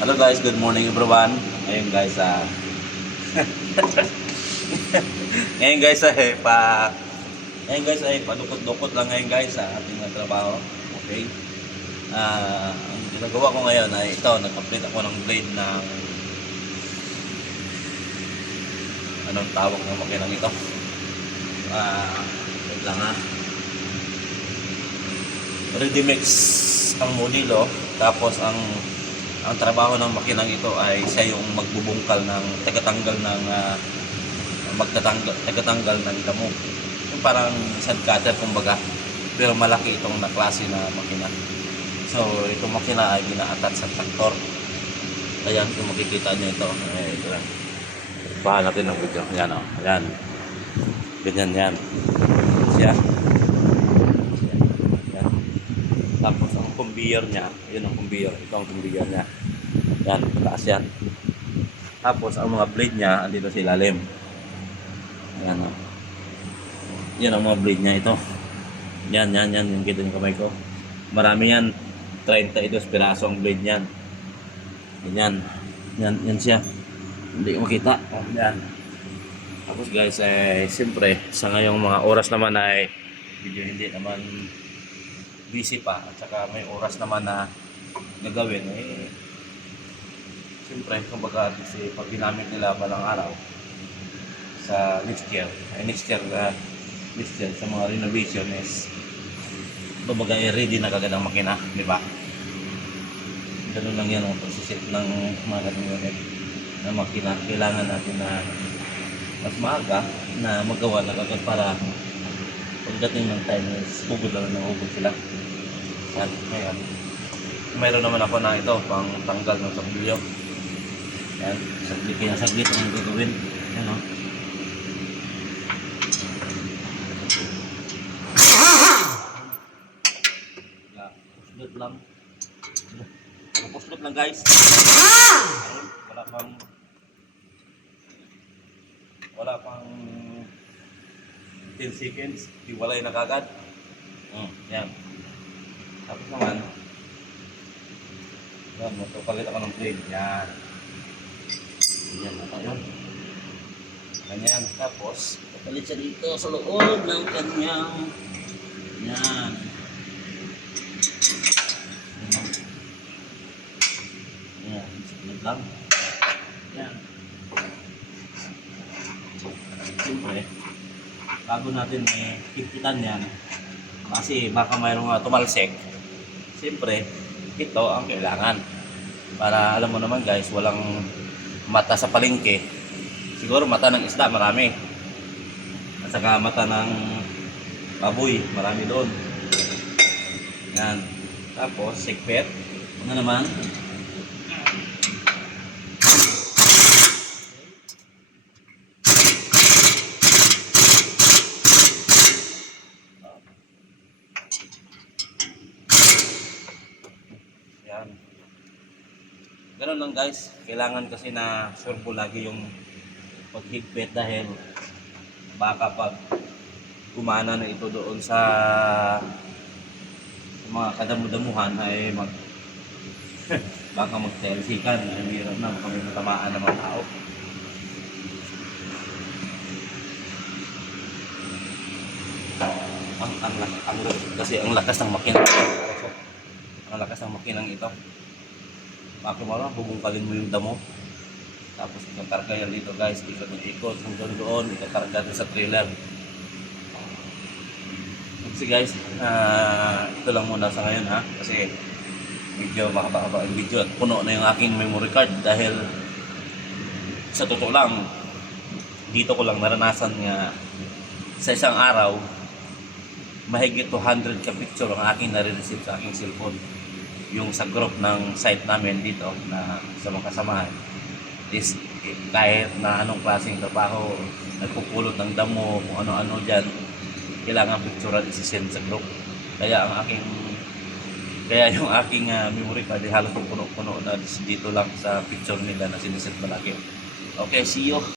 Hello guys, good morning everyone. Ngayon guys, ngayon guys ay padukot-dukot lang ngayon guys sa ating trabaho. Okay. Ang ginagawa ko ngayon ay ito, nag-complete ako ng blade ng anong tawag ng makinang ito. Wait lang ha. Ready mix ang modelo, tapos ang trabaho ng makinang ito ay siya yung magbubungkal ng tagatanggal ng tagatanggal ng damo. Yung parang sand cutter kumbaga, pero malaki itong na klase na makina. So itong makina ay ginaatat sa traktor. Ayan, kung makikita niyo ito, ito lang. Bahan natin ng video. Ayan o, ayan. Ganyan yan. Siya. Tapos ang conveyor niya, yun ang conveyor, ito ang conveyor niya. Yan, pataas yan. Tapos ang mga blade niya, andito sa ilalim. Ayan o. Yan ang mga blade niya, ito. Yan, yung kita yung kamay ko. Marami yan, 32 piraso ang blade niyan. Yan siya. Hindi ko makita. Yan. Tapos guys, siyempre, sa ngayong mga oras naman ay video hindi naman busy pa, at saka may oras naman na gagawin siyempre kumbaga kasi pag ginamit nila balang araw sa next year sa mga renovation is kumbaga ready na kagad ang makina, di ba? Ganun lang yan ang pagsisit ng mga ganun na makina. Kailangan natin na mas maaga na magawa na kagad para pagdating ng time is hugod lang ng hugod sila. Yan, ngayon. Mayroon naman ako na ito, pang tanggal ng sablyo. Yan, saglit ang gagawin. Yan o. Puslot lang. Puslot lang guys. Wala pang 10 seconds. Iwalay na kagad. Yan. Tapos naman, palit ako ng blade. Yan. Yan na tayo. Ganyan. Tapos, palit siya dito sa loob ng kanyang. Yan. Yan. Saglit lang. Yan. Siyempre, bago natin may kikitan yan, kasi baka mayroong tumalsik. Siyempre, ito ang kailangan. Para alam mo naman guys, walang mata sa palengke. Siguro mata ng isda, marami. At saka mata ng baboy, marami doon. Yan. Tapos, sikpet. Ano naman? Yan. Ganun lang guys. Kailangan kasi na sure po lagi yung paghigpit dahil baka pag gumana na ito doon sa mga kadamu-damuhan ay baka magtelsikan. Ay mayroon na, baka may matamaan ng mga tao. Kasi ang lakas ng makina. Ang lakas ng makinang ito. Bakit mo lang, bubungkalin mo yung damo. Tapos ikakarga yan dito guys. Ikot hanggang doon. Ikakarga din sa trailer. Kasi guys, ito lang muna sa ngayon ha. Kasi medyo makababa yung video. At puno na yung aking memory card. Dahil sa totoo lang, dito ko lang naranasan nga sa isang araw, mahigit 200 ka picture ang aking nare-receive sa aking cellphone. Yung sa group ng site namin dito na sa mga kasamahan is kahit na anong klaseng trabaho, nagpupulot ng damo, kung ano-ano dyan, kailangan picturean isi-send sa group. Kaya yung aking memory card halos puno-puno na dito lang sa picture nila na sinisend malaki. Okay, see you.